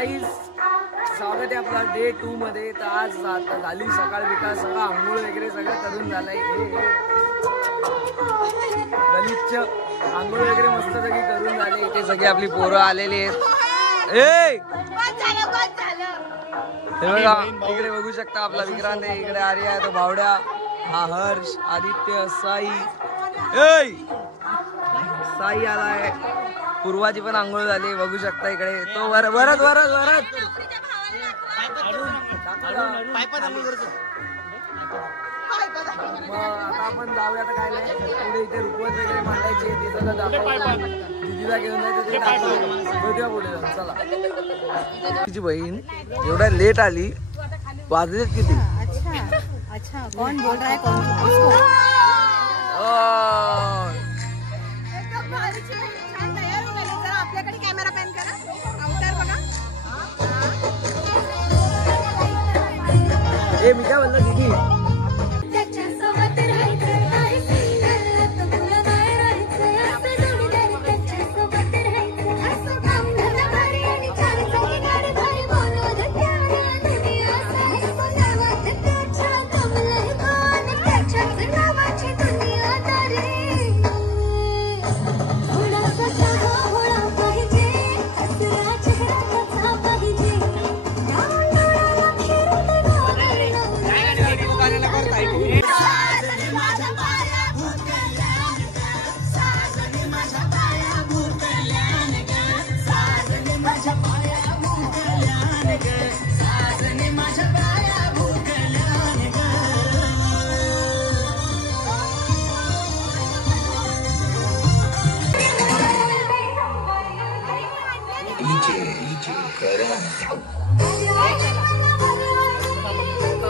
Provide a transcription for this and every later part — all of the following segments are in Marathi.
गाईज स्वागत आहे आपला डे 2 मध्ये। तर आज झाली सकाळ बिकाळ सगळं आंघोळ वगैरे सगळं करून झालंय। गलिच्छ आंघोळ वगैरे मस्त सगळी करून झाले। इथे सगळी आपली पोरं आलेली आहेत। इकडे बघू शकता आपला विक्रांत आहे, इकडे आर्या आहे, तो भावड्या, हा हर्ष, आदित्य, साई साई आलाय, पूर्वाची पण आंघोळ झाली बघू शकता। इकडे तो वरद वरद वरद आता आपण जाऊया। तर काय नाही पुढे इथे रुकवत वगैरे मांडायची ती सगळं दाखवतो, दीदीला घेऊन जायचं ते दाखवूया पुढे जाऊन। चला तिची बहीण एवढा लेट आली, वाजले किती? अच्छा कौन बोल रहा है कौन आपल्याकडे कॅमेरा पॅन करा, आउटर बघा। ए मी काय बोललो दीदी,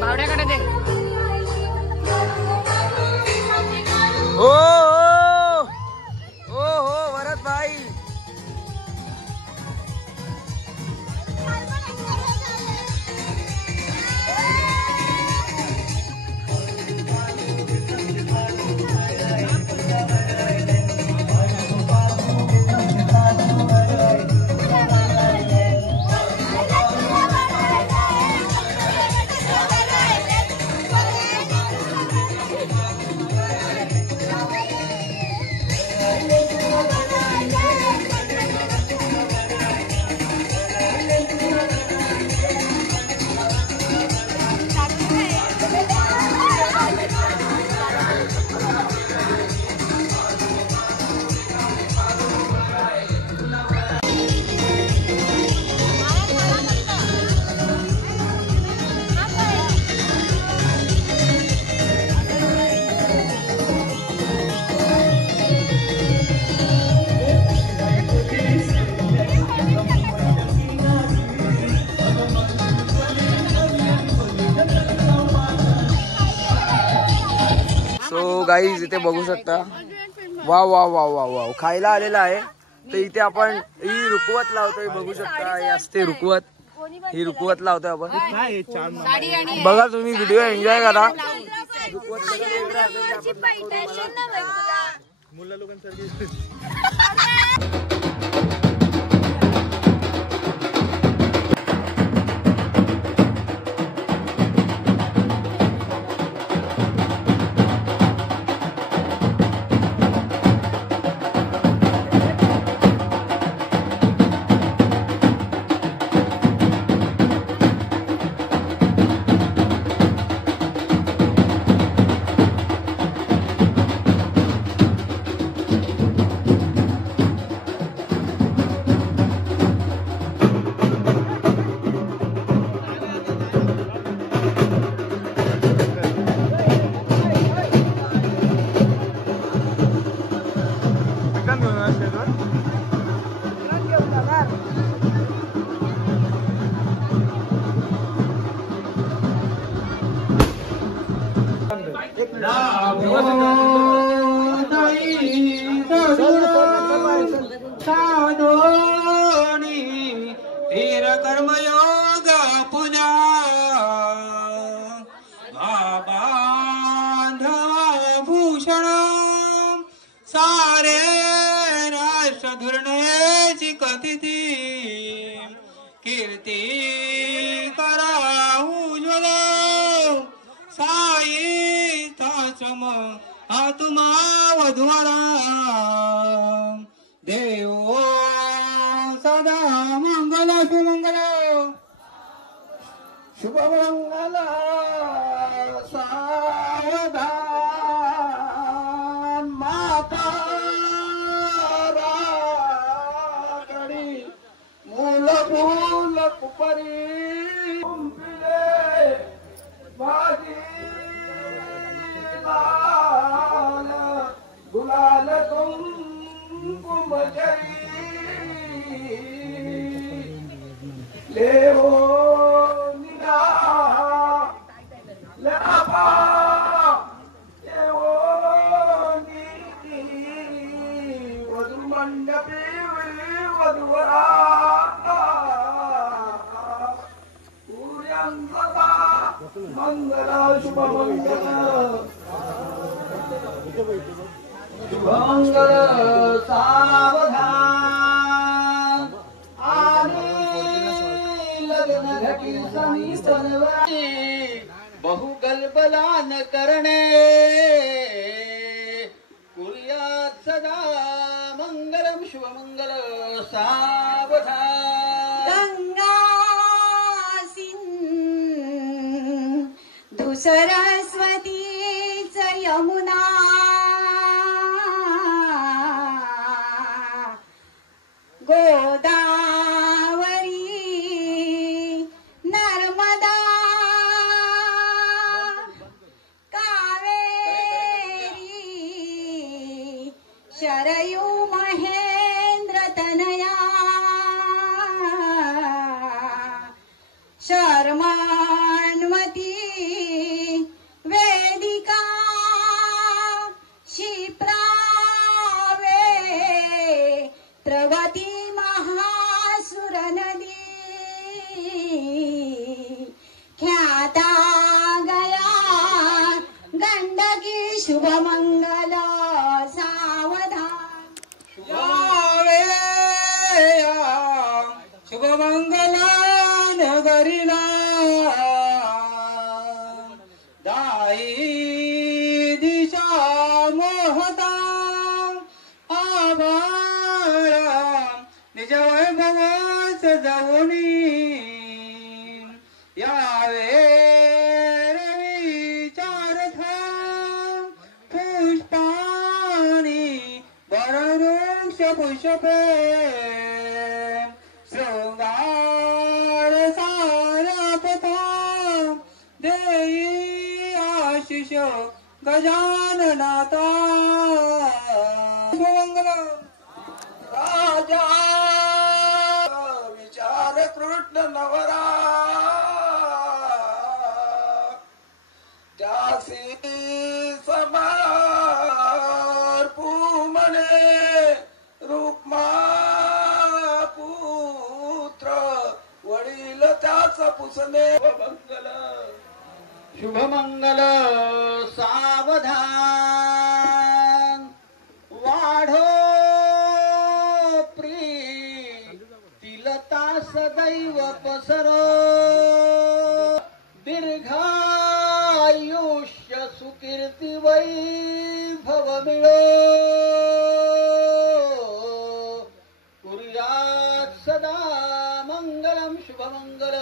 भावड्याकडे दे। ओ हो वरद भाई, गाईज इथे बघू शकता। वा वा वा वा वा खायला आलेला आहे। तर इथे आपण ही रुकवत लावतोय बघू शकता, हे असते रुकवत, ही रुकवत लावतोय आपण। बघा तुम्ही व्हिडिओ एन्जॉय करा। कर्मयोग पुजा बांधवा भूषण सारे राष्ट्र धुरणे कथिती कीर्ती ते करा उज्वल साई ताचम आत्मा वधुवरा देव सदा मंगल सुमंगल शुभमंगल सावधान माता रागडी मूल फूल कुपरी माझी लाल गुलाल कुंकुमजरी लेवो निना लापा येवो नी वधू मंडपी वधूवरा सूर्यांचा मंगल शुभ मंगल सावधान आणि लग्न घटी सनी सनवरी बहुगलबलान करणे कुर्यात सदा मंगलम शुभमंगल सावधान गंगा सिंधू सरस्वतीच यमुना गोदावरी नर्मदा कावेरी शरयू महेंद्र तनया शर्मान्वती वेदिका क्षिप्रावे प्रवती महासुर नदी ख्याता गया गंडकी शुभमंगल सावधान शुभमंगला नगरीला दाई दिशा मोहता आभाळा निज वैभव सजवणी यावे रविचारथा पुष्पाणी वरवृक्ष पुष्पे शृंगार सारापथा देई आशिष गजाननाथा मंगल राजा विचार कृष्ण नवरा त्यासी समार्पू म्हणे रूपमा पुत्र वडील त्याच पुसणे मंगल शुभमंगल सावधान वाढो प्रीतिलता सदैव पसरो दीर्घायुष्य सुकीर्ती वैभव मिळो कुर्यात सदा मंगलम शुभमंगल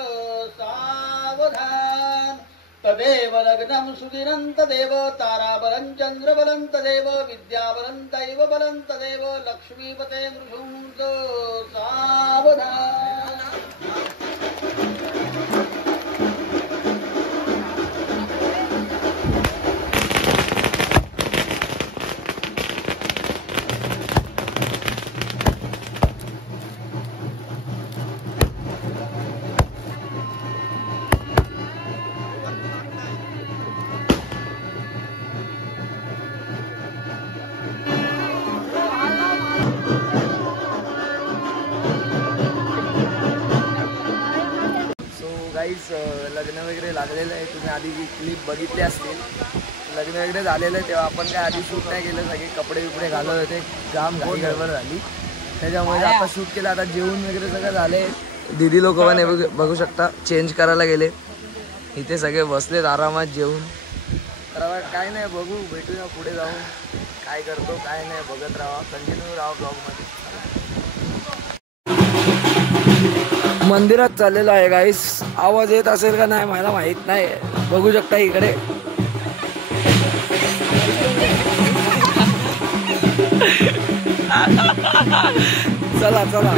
सावधान तदेव लग्नम सुदिनं तदेव ताराबलं चंद्रबलं तदेव विद्याबलं दैव बलं तदेव लक्ष्मीपते नृशंस सावधान गाईस लग्न वगैरे लागलेलं आहे, तुम्ही आधी क्लिप बघितली असतील. लग्न वगैरे झालेलं आहे तेव्हा आपण काय आधी शूट नाही केलं, सगळे कपडे बिपडे घालत होते, जाम घाई गडबड झाली त्याच्यामुळे आता शूट केलं. आता जेवण वगैरे सगळं झाले, दीदी लोक पण हे बघू शकता चेंज करायला गेले. इथे सगळे बसलेत आरामात जेवून. तर काय नाही, बघू भेटूया पुढे जाऊन काय करतो काय नाही बघत राहा. कंटिन्यू राहा ब्लॉगमध्ये. मंदिरात चाललेलो आहे गाईस. आवाज येत असेल का नाही मला माहित नाही. बघू शकता इकडे चला चला.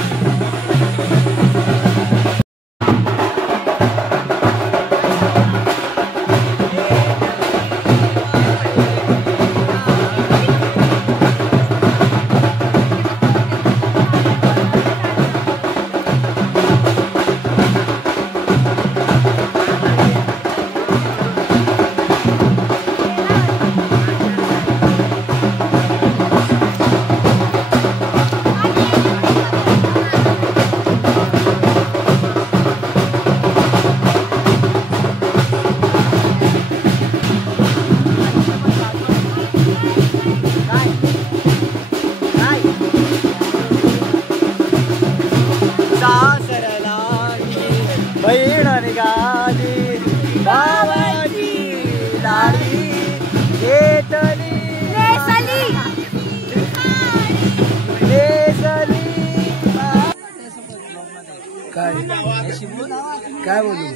काय बोलू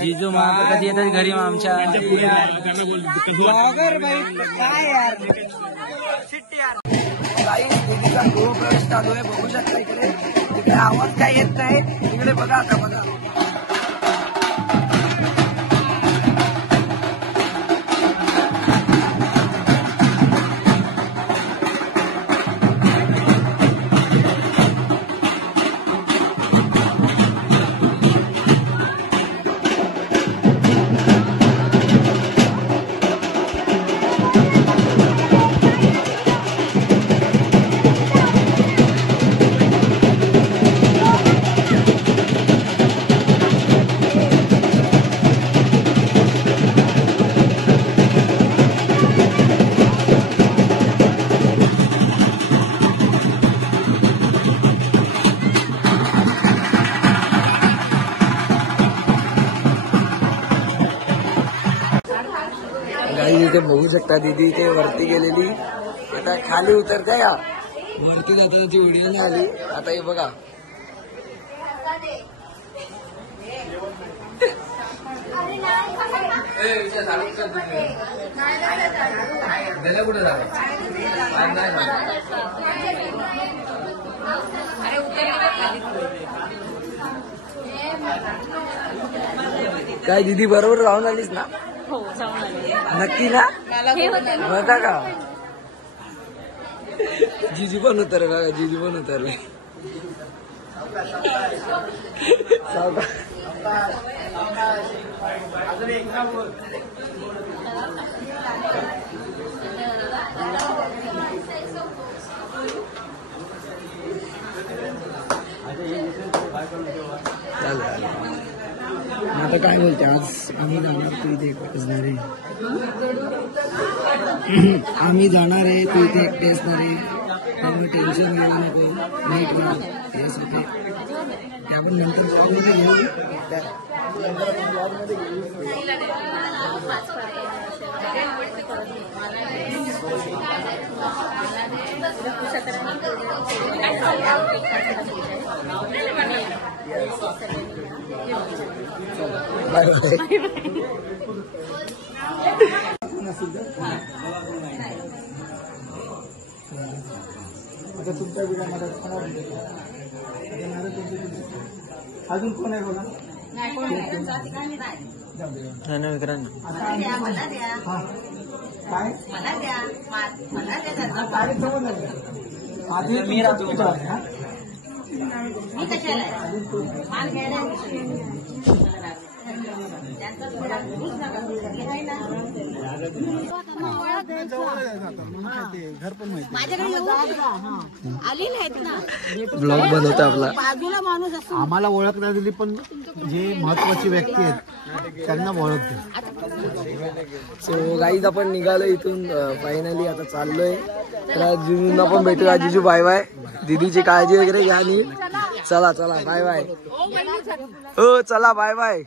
जीजू मग कधी येतात घरी आमच्या. काही दीदीचा गृहप्रवेश चालू आहे. बघू शकता इकडे. तिकडे आवाज काय येत नाही. इकडे बघा आता बघा. इथे बघू शकता दीदी इथे वरती गेलेली. आता खाली उतरते का वरती जाता त्याची व्हिडिओ नाही आली. आता हे बघा कुठे काय दीदी बरोबर राहून आलीस ना. नक्की ना बघा का जीजू पण उतरले बघा. जीजू पण उतरले. आता काय बोलते आज आम्ही जाणार तू इथे एकटे असणार आहे. आम्ही जाणार आहे तू इथे एकटे असणार आहे. त्यामुळे टेन्शन घ्यायला नको. नीट येस होते ते आपण नंतर ब्लॉगमध्ये घेऊ. Bye bye. आता तुमच्या बिला मदत होणार अजून कोण आहे बघा. विक्रांत काय मी राहतो. ब्लॉग बनवतो आपला. आम्हाला ओळख नाही दिली पण जे महत्वाची व्यक्ती आहेत त्यांना ओळखते. सो गाईज आपण निघालो इथून फायनली. आता चाललोय तर जिजूंना पण भेटूया. जिजू बाय बाय. दीदीची काळजी वगैरे घ्या. आणि चला चला बाय बाय. हो चला बाय बाय.